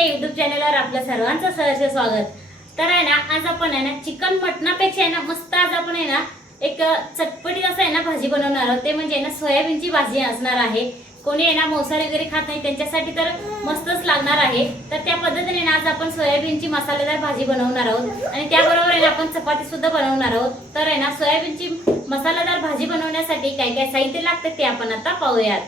या युट्यूब चॅनलवर आपल्या सर्वांचं सहर्ष स्वागत। तर आहे ना, आज आपण आहे ना चिकन मटणापेक्षा आहे ना मस्त आज आपण आहे ना एक चटपटी असं आहे ना भाजी बनवणार आहोत। ते म्हणजे ना सोयाबीनची भाजी असणार आहे। कोणी आहे ना मांसाहारी वगैरे खात नाही त्यांच्यासाठी तर मस्तच लागणार आहे। तर त्या पद्धतीने आज आपण सोयाबीनची मसालेदार भाजी बनवणार आहोत आणि त्याबरोबर आहे ना आपण चपाती सुद्धा बनवणार आहोत। तर आहे ना सोयाबीनची मसालेदार भाजी बनवण्यासाठी काय काय साहित्य लागते ते आपण आता पाहूयात।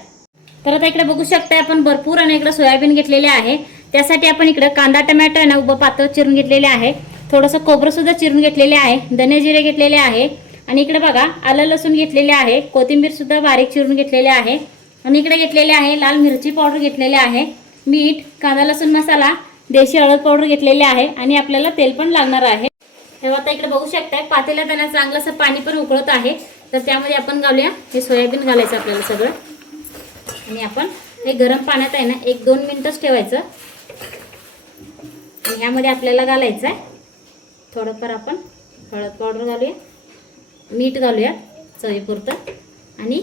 तर आता इकडे बघू शकता आपण भरपूर आणि इकडे सोयाबीन घेतलेले आहे। त्यासाठी आपण इकडे कांदा टोमॅटो आहे ना उभं पातळ चिरून घेतलेले आहे। थोडंसं खोबरं सुद्धा चिरून घेतलेले आहे। धने जिरे घेतलेले आहे आणि इकडे बघा आलं लसूण घेतलेले आहे। कोथिंबीर सुद्धा बारीक चिरून घेतलेले आहे आणि इकडे घेतलेले आहे लाल मिरची पावडर घेतलेले आहे, मीठ, कांदा लसूण मसाला, देशी हळद पावडर घेतलेले आहे आणि आपल्याला तेल पण लागणार आहे। तेव्हा आता इकडे बघू शकताय पातेल्यात त्याला चांगलंसं पाणी पण उकळत आहे। तर त्यामध्ये आपण घालूया हे सोयाबीन घालायचं आपल्याला सगळं आणि आपण हे गरम पाण्यात आहे ना 1-2 मिनिटच ठेवायचं आणि ह्यामध्ये आपल्याला घालायचं आहे थोडंफार आपण हळद पावडर घालूया, मीठ घालूया चवीपुरतं आणि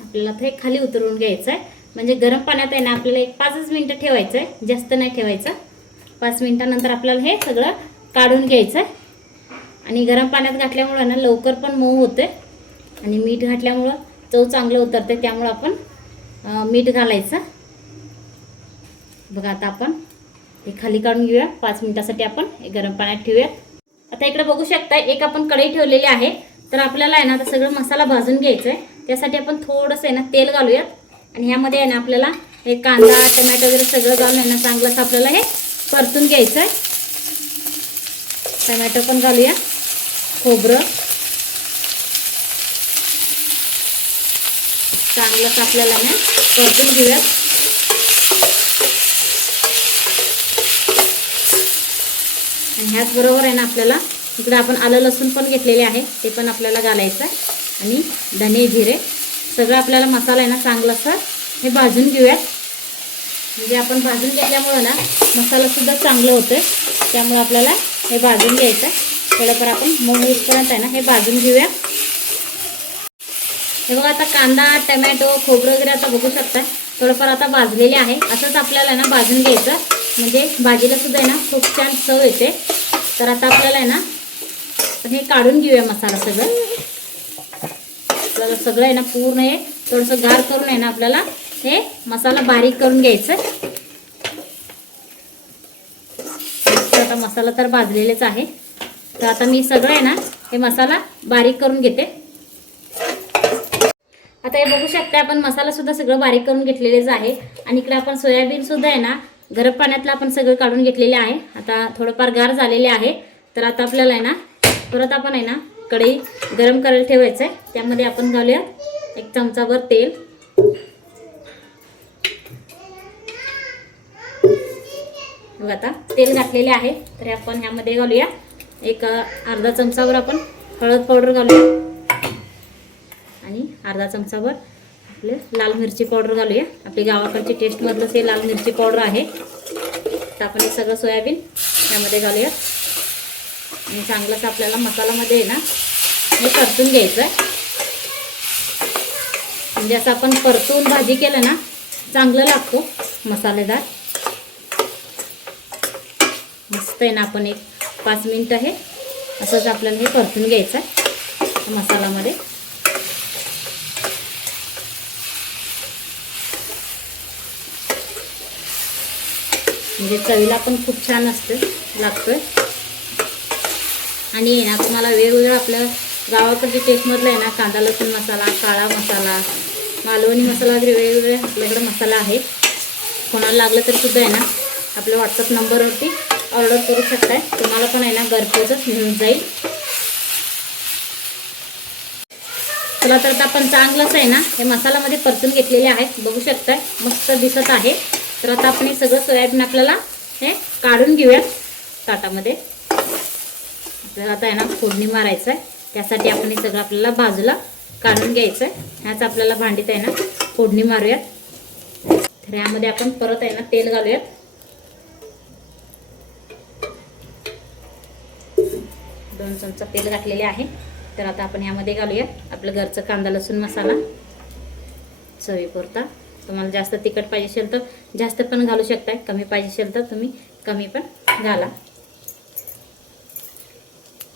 आपल्याला हे खाली उतरवून घ्यायचं आहे। म्हणजे गरम पाण्यात आहे ना आपल्याला 1-5 मिनिटं ठेवायचं आहे, जास्त नाही ठेवायचं। 5 मिनिटानंतर आपल्याला हे सगळं काढून घ्यायचं आहे आणि गरम पाण्यात घातल्यामुळे ना लवकर पण मऊ होते आणि मीठ घातल्यामुळे चव चांगलं उतरते, त्यामुळे आपण मीठ घालायचं। बघा आता आपण हे खाली काढून घेऊया। 5 मिनिटासाठी आपण हे गरम पाण्यात ठेवूया। आता इकडे बघू शकता एक आपण कढई ठेवलेली आहे। तर आपल्याला आहे ना आता सगळं मसाला भाजून घ्यायचा आहे। त्यासाठी आपण थोडंसं आहे ना तेल घालूयात आणि ह्यामध्ये आहे ना आपल्याला हे कांदा टोमॅटो वगैरे सगळं घालून आहे ना चांगलंच आपल्याला हे परतून घ्यायचं आहे। टोमॅटो पण घालूया, खोबरं चांगलंच आपल्याला ना परतून घेऊयात। आणि ह्याच बरोबर आहे ना आपल्याला इकडे आपण आलं लसूण पण घेतलेले आहे ते पण आपल्याला घालायचं आहे आणि धने जिरे सगळं आपल्याला मसाला आहे ना चांगलंसं हे भाजून घेऊयात। म्हणजे आपण भाजून घेतल्यामुळे ना मसाला सुद्धा चांगलं होतं, त्यामुळे आपल्याला हे भाजून घ्यायचं आहे। थोडंफार आपण मऊ होईपर्यंत आहे ना हे भाजून घेऊया। हे बघा आता कांदा टोमॅटो खोबरं वगैरे आता बघू शकता थोडंफार आता भाजलेले आहे। असंच आपल्याला ना भाजून घ्यायचं म्हणजे भाजीला सुद्धा आहे ना खूप छान चव येते। तर आता आपल्याला आहे ना हे काढून घेऊया मसाला सगळं आहे ना पूर्ण हे थोडंसं गार करून आहे ना आपल्याला हे मसाला बारीक करून घ्यायचं। आता मसाला तर भाजलेलेच आहे। तर आता मी सगळं आहे ना हे मसाला बारीक करून घेते। आता हे बघू शकता आपण मसाला सुद्धा सगळं बारीक करून घेतलेलेच आहे आणि इकडे आपण सोयाबीन सुद्धा आहे ना गरम पाण्यातलं आपण सगळं काढून घेतलेले आहे। आता थोडंफार गार झालेले आहे। तर आता आपल्याला आहे ना परत आपण आहे ना कढई गरम करायला ठेवायचं आहे। त्यामध्ये आपण घालूया 1 चमचाभर तेल, बघा आता तेल घातलेले आहे। तर आपण ह्यामध्ये घालूया एक अर्धा चमचाभर आपण हळद पावडर घालूया आणि अर्धा चमचाभर आपले लाल मिरची पावडर घालूया। आपली गावाकडची टेस्ट मधलं ते लाल मिरची पावडर आहे। तर आपण हे सगळं सोयाबीन यामध्ये घालूया आणि चांगलंच आपल्याला मसाल्यामध्ये आहे ना हे परतून घ्यायचं आहे। म्हणजे असं आपण परतून भाजी केलं ना चांगलं लागतो मसालेदार। मस्त आहे ना आपण 1-5 मिनिटं हे असंच आपल्याला हे परतून घ्यायचं आहे मसाल्यामध्ये। म्हणजे चवीला पण खूप छान लागतोय आणि ना तुम्हाला वेगवेगळं आपलं गावाकडची टेस्टमधलं आहे ना कांदा लसूण मसाला, काळा मसाला, मालवणी मसाला वगैरे वेगवेगळे आपल्याकडे मसाला आहे। कोणाला लागलं तर सुद्धा आहे ना आपल्या व्हॉट्सअप नंबरवरती ऑर्डर करू शकताय, तुम्हाला पण आहे ना घरपोचच मिळून जाईल। चला तर आता आपण चांगलंच आहे ना हे मसाल्यामध्ये परतून घेतलेले आहेत, बघू शकताय मस्त दिसत आहे। तर आता आपण हे सगळं सोयाबीन आपल्याला हे काढून घेऊया ताटामध्ये। आपल्याला आता आहे ना फोडणी मारायचं आहे, त्यासाठी आपण हे सगळं आपल्याला बाजूला काढून घ्यायचं आहे। ह्याच आपल्याला भांडीत आहे ना फोडणी मारूयात। तर यामध्ये आपण परत आहे ना तेल घालूयात, 2 चमचा तेल घातलेले आहे। तर आता आपण यामध्ये घालूया आपलं घरचं कांदा लसूण मसाला चवीपुरता, तुम्हाला जास्त तिखट पाहिजे असेल तर जास्त पण घालू शकताय, कमी पाहिजे असेल तर तुम्ही कमी पण घाला.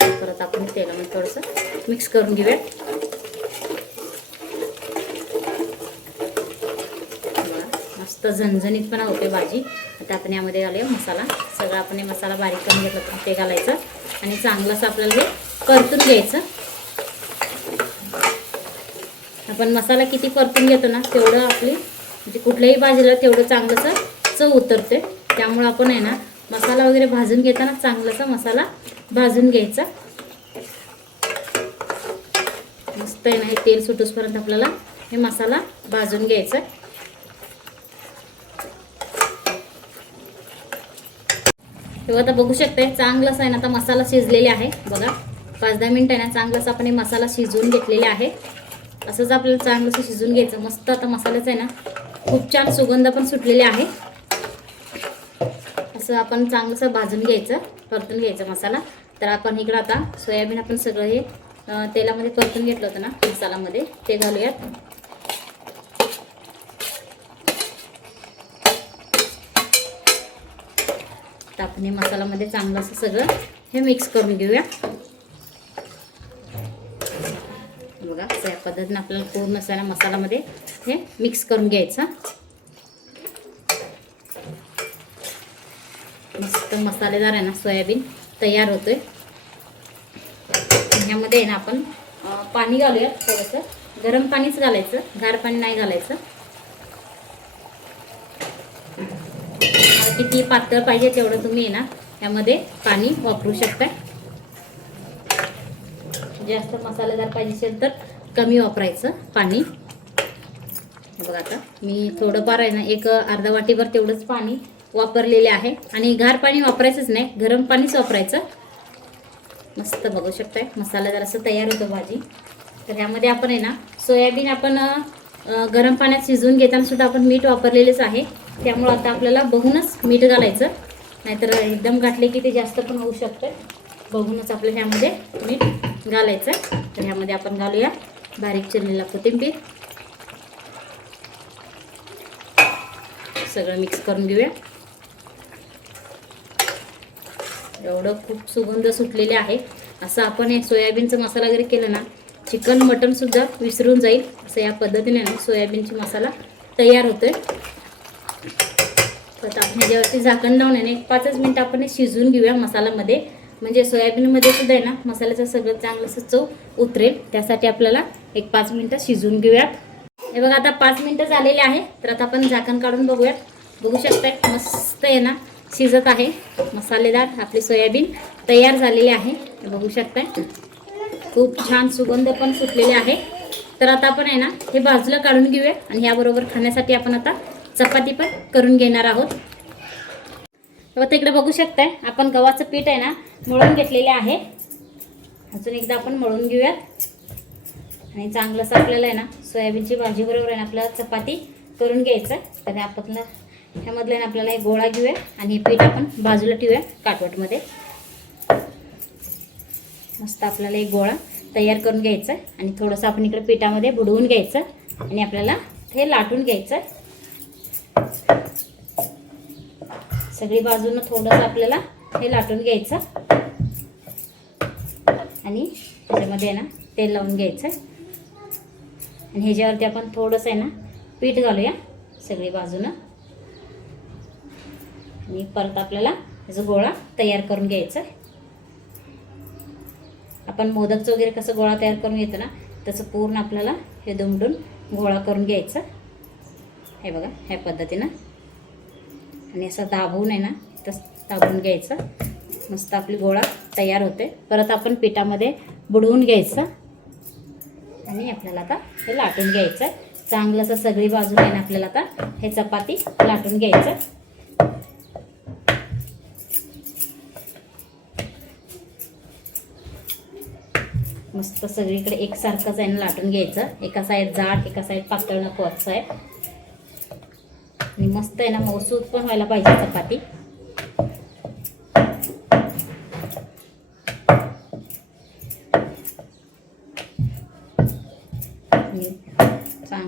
परत आपण तेलामध्ये थोडंसं मिक्स करून घेऊया. मस्त झणझणीत पण होते भाजी. आता आपण यामध्ये घालूया मसाला. सगळा आपण मसाला बारीक करून घेतला तर ते घालायचं आणि चांगलंसं आपल्याला हे परतून घ्यायचं. आपण मसाला किती परतून घेतो ना तेवढं आपली म्हणजे कुठल्याही भाजीला तेवढं चांगलंसं चव उतरते. त्यामुळे आपण आहे ना मसाला वगैरे भाजून घेताना चांगलासा मसाला भाजून घ्यायचा. मस्त आहे ना हे तेल सुटूसपर्यंत आपल्याला हे मसाला भाजून घ्यायचा. तेव्हा आता बघू शकताय चांगलाच आहे ना आता मसाला शिजलेले आहे बघा. 5-10 मिनिट आहे ना चांगलाच आपण हे मसाला शिजवून घेतलेले आहे. असंच आपल्याला चांगलंसं शिजवून घ्यायचं. मस्त आता मसाल्याचं आहे ना खूप छान सुगंध पण सुटलेले आहे. असं आपण चांगलंसं भाजून घ्यायचं, परतून घ्यायचं मसाला. तर आपण इकडं आता सोयाबीन आपण सगळं हे तेलामध्ये परतून घेतलं होतं ना मसाल्यामध्ये ते घालूयात. तर आपण हे मसाल्यामध्ये चांगलं असं सगळं हे मिक्स करून घेऊया. बघा या पद्धतीने आपल्याला पूर्ण असं मसाल्यामध्ये हे मिक्स करून घ्यायचं. मस्त मसालेदार आहे ना सोयाबीन तयार होतोय. ह्यामध्ये आहे ना आपण पाणी घालूया. थोडंसं गरम पाणीच घालायचं, गार पाणी नाही घालायचं. किती पातळ पाहिजे तेवढं तुम्ही ना यामध्ये पाणी वापरू शकता. जास्त मसालेदार पाहिजे असेल तर कमी वापरायचं पाणी. बघा आता मी थोडंफार आहे ना एक अर्धा वाटीभर तेवढंच पाणी वापरलेले आहे. आणि गार पाणी वापरायचंच नाही, गरम पाणीच वापरायचं. मस्त बघू शकताय मसालेदार असं तयार होतं भाजी. तर यामध्ये आपण आहे ना सोयाबीन आपण गरम पाण्यात शिजवून घेताना सुद्धा आपण मीठ वापरलेलेच आहे. त्यामुळे आता आपल्याला बघूनच मीठ घालायचं, नाहीतर एकदम घातले की ते जास्त पण होऊ शकतं. बघूनच आपल्याला ह्यामध्ये मीठ घालायचं. तर ह्यामध्ये आपण घालूया बारीक चिरलेला कोथिंबीर. सगळं मिक्स करून घेऊया. एवढं खूप सुगंध सुटलेले आहे. असं आपण हे सोयाबीनचा मसाला वगैरे केलं ना चिकन मटन सुद्धा विसरून जाईल. असं या पद्धतीने ना सोयाबीनची मसाला तयार होतोय. तर आपण ह्याच्यावरती झाकण लावून आहे 5 मिनिट आपण हे शिजवून घेऊया मसाल्यामध्ये. म्हणजे सोयाबीनमध्ये सुद्धा आहे ना मसाल्याचं सगळं चांगलं असं चव उतरेल. त्यासाठी आपल्याला 5 मिनिटं शिजवून घेऊयात. हे बघा आता 5 मिनिटं झालेले आहे. तर आता आपण झाकण काढून बघूयात. बघू शकताय मस्त आहे ना शिजत आहे. मसालेदार आपली सोयाबीन तयार झालेली आहे. बघू शकताय खूप छान सुगंध पण सुटलेले आहे. तर आता आपण आहे ना हे बाजूला काढून घेऊया आणि ह्याबरोबर खाण्यासाठी आपण आता चपाती पण करून घेणार आहोत. आता इकडे बघू शकताय आपण गव्हाचं पीठ आहे ना मळून घेतलेले आहे. अजून एकदा आपण मळून घेऊयात आणि चांगलंसं आपल्याला आहे ना सोयाबीनची भाजी बरोबर आहे ना आपल्याला चपाती करून घ्यायचं. तर आपण ह्यामधलं आपल्याला एक गोळा घेऊया आणि हे पीठ आपण बाजूला ठेवूया काटवटमध्ये. मस्त आपल्याला एक गोळा तयार करून घ्यायचा आणि थोडंसं आपण इकडे पिठामध्ये बुडवून घ्यायचं आणि आपल्याला हे लाटून घ्यायचं. सगळी बाजूनं थोडंसं आपल्याला हे लाटून घ्यायचं आणि त्याच्यामध्ये ना तेल लावून घ्यायचं आणि ह्याच्यावरती आपण थोडंसं आहे ना पीठ घालूया सगळी बाजूनं आणि परत आपल्याला त्याचा गोळा तयार करून घ्यायचा. आपण मोदकचं वगैरे कसं गोळा तयार करून घेतो ना तसं पूर्ण आपल्याला हे दुमडून गोळा करून घ्यायचं. हे बघा ह्या पद्धतीनं आणि असं दाबवून आहे ना तसं दाबून घ्यायचं. मस्त आपली गोळा तयार होते. परत आपण पिठामध्ये बुडवून घ्यायचं आणि आपल्याला आता हे लाटून घ्यायचं. चांगलं असं सगळी बाजूने आहे ना आपल्याला आता हे चपाती लाटून घ्यायचं. मस्त सगळीकडे एकसारखंच आहे ना लाटून घ्यायचं. एका साईड जाड एका साईड पातळ नको असं आहे आणि मस्त आहे ना मऊसूत पण व्हायला पाहिजे चपाती.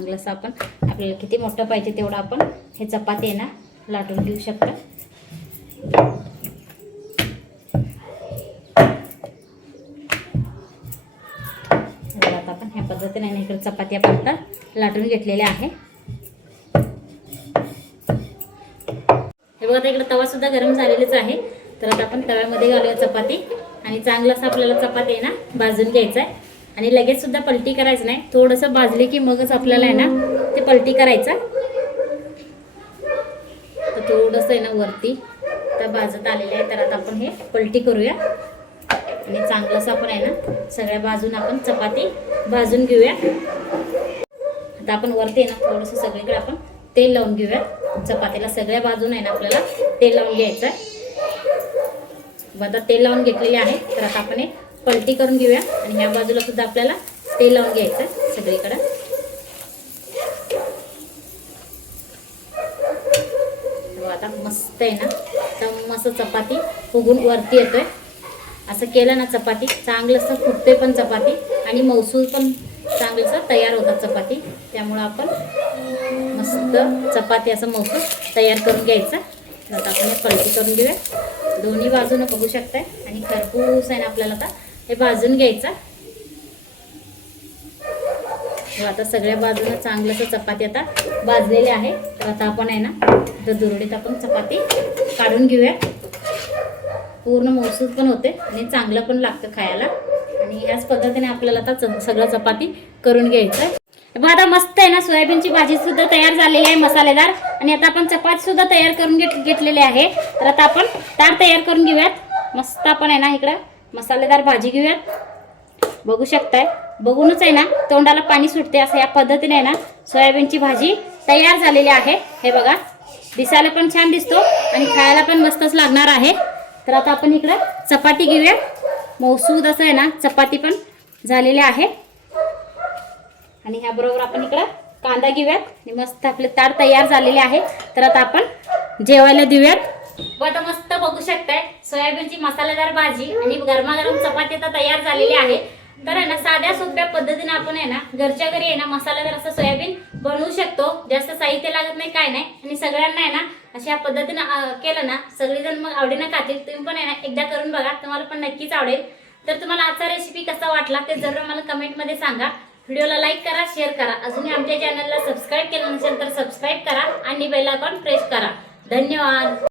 चांगलंसं आपण आपल्याला किती मोठं पाहिजे तेवढं आपण हे चपाती आहे ना लाटून घेऊ शकतो. आता आपण ह्या पद्धतीने इकडे चपाती आपण आता लाटून घेतलेल्या आहे. हे बघा आता इकडे तवा सुद्धा गरम झालेलाच आहे. तर आता आपण तव्यामध्ये घालूया चपाती आणि चांगलंसं आपल्याला चपाती आहे ना भाजून घ्यायचं आहे. आणि लगेच सुद्धा पलटी करायचं नाही, थोडंसं भाजले की मगच आपल्याला आहे ना ते पलटी करायचं. तर थोडंसं आहे ना वरती तर भाजत आलेलं आहे. तर आता आपण हे पलटी करूया आणि चांगलंसं आपण आहे ना सगळ्या बाजून आपण चपाती भाजून घेऊया. आता आपण वरती आहे ना थोडंसं सगळीकडे आपण तेल लावून घेऊया. चपातीला सगळ्या बाजून आहे ना आपल्याला तेल लावून घ्यायचं आहे. आता तेल लावून घेतलेले आहे. तर आता आपण हे पलटी करून घेऊया आणि ह्या बाजूला सुद्धा आपल्याला तेल लावून घ्यायचं आहे सगळीकडे. आता मस्त आहे ना तर मस्त चपाती फुगून वरती येतोय. असं केलं ना चपाती चांगलंसं फुगते पण चपाती आणि मौसूल पण चांगलंसं तयार होतात चपाती. त्यामुळं आपण मस्त चपाती असं मौसूल तयार करून घ्यायचं. आता आपण हे पलटी करून घेऊया. दोन्ही बाजूनं बघू शकताय आणि खरपूस आहे ना आपल्याला आता हे भाजून घ्यायचं. आता सगळ्या बाजूनं चांगलंसं चपाती आता भाजलेली आहे. तर आता आपण आहे ना तर दुरडीत आपण चपाती काढून घेऊया. पूर्ण मौसूद पण होते आणि चांगलं पण लागतं खायला. आणि ह्याच पद्धतीने आपल्याला आता सगळं चपाती करून घ्यायचं आहे. बघा आता मस्त आहे ना सोयाबीनची भाजी सुद्धा तयार झालेली आहे मसालेदार. आणि आता आपण चपाती सुद्धा तयार करून घेतलेली आहे. तर आता आपण ताट तयार करून घेऊयात. मस्त आपण आहे ना इकडं मसालेदार भाजी घेऊयात. बघू शकताय, बघूनच आहे ना तोंडाला पाणी सुटते. असं या पद्धतीने आहे ना सोयाबीनची भाजी तयार झालेली आहे. हे बघा दिसायला पण छान दिसतो आणि खायला पण मस्तच लागणार आहे. तर आता आपण इकडं चपाती घेऊया. मौसूद असं आहे ना चपाती पण झालेली आहे. आणि ह्याबरोबर आपण इकडं कांदा घेऊयात आणि मस्त आपले ताट तयार झालेले आहे. तर आता आपण जेवायला देऊयात. आता मस्त बघू शकताय सोयाबीनची मसालेदार भाजी आणि गरमागरम चपाती आता तयार झालेली आहे. तर आहे ना साध्या सोप्या पद्धतीने आपण आहे ना घरच्या घरी आहे ना मसालेदार असं सोयाबीन बनवू शकतो. जास्त साहित्य लागत नाही काय नाही. आणि सगळ्यांना आहे ना अशा पद्धतीने केलं ना सगळेजण मग आवडीनं खातील. तुम्ही पण आहे ना एकदा करून बघा, तुम्हाला पण नक्कीच आवडेल. तर तुम्हाला आजचा रेसिपी कसा वाटला ते जरूर मला कमेंटमध्ये सांगा. व्हिडिओला लाईक करा, शेअर करा. अजूनही आमच्या चॅनलला सबस्क्राईब केलं नसेल तर सबस्क्राईब करा आणि बेल आयकॉन प्रेस करा. धन्यवाद.